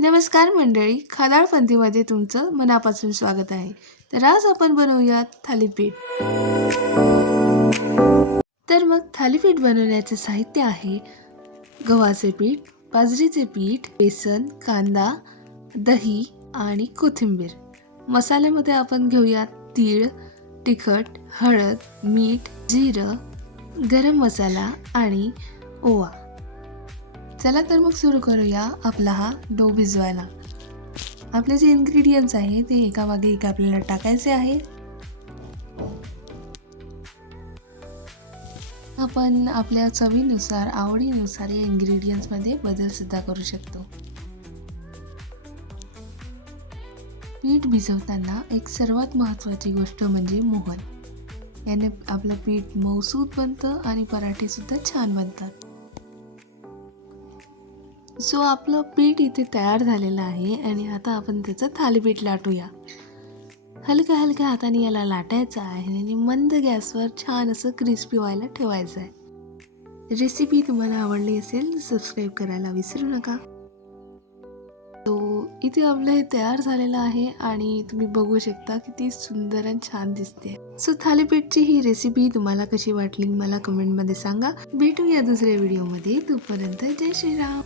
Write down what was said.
नमस्कार मंडळी, खादाडपंथीमध्ये तुमचं मनापासून स्वागत आहे. तर आज आपण बनवूयात थालीपीठ. तर मग थालीपीठ बनवण्याचे साहित्य आहे गव्हाचे पीठ, बाजरीचे पीठ, बेसन, कांदा, दही आणि कोथिंबीर. मसाल्यामध्ये आपण घेऊयात तीळ, तिखट, हळद, मीठ, जिरं, गरम मसाला आणि ओवा. चला तर मग सुरू करूया आपला हा डो भिजवायला. आपले जे इन्ग्रेडियंट्स आहे ते एकामागे एक आपल्याला टाकायचे आहे. आपण आपल्या चवीनुसार, आवडीनुसार या इन्ग्रेडियंट्समध्ये बदल सुद्धा करू शकतो. पीठ भिजवताना एक सर्वात महत्त्वाची गोष्ट म्हणजे मोहन. याने आपलं पीठ मऊसूत बनतं आणि पराठे सुद्धा छान बनतात. सो आपलं पीठ इथे तयार झालेलं आहे आणि आता आपण त्याचं थालीपीठ लाटूया. हलक्या हलक्या हाताने याला लाटायचं आहे आणि मंद गॅसवर छान असं क्रिस्पी व्हायला ठेवायचं आहे. रेसिपी तुम्हाला आवडली असेल तर सबस्क्राईब करायला विसरू नका. तो इथे आपलं हे तयार झालेलं आहे आणि तुम्ही बघू शकता किती सुंदर आणि छान दिसते. सो थालीपीठची ही रेसिपी तुम्हाला कशी वाटली मला कमेंटमध्ये सांगा. भेटूया दुसऱ्या व्हिडिओमध्ये. तोपर्यंत जय श्रीराम.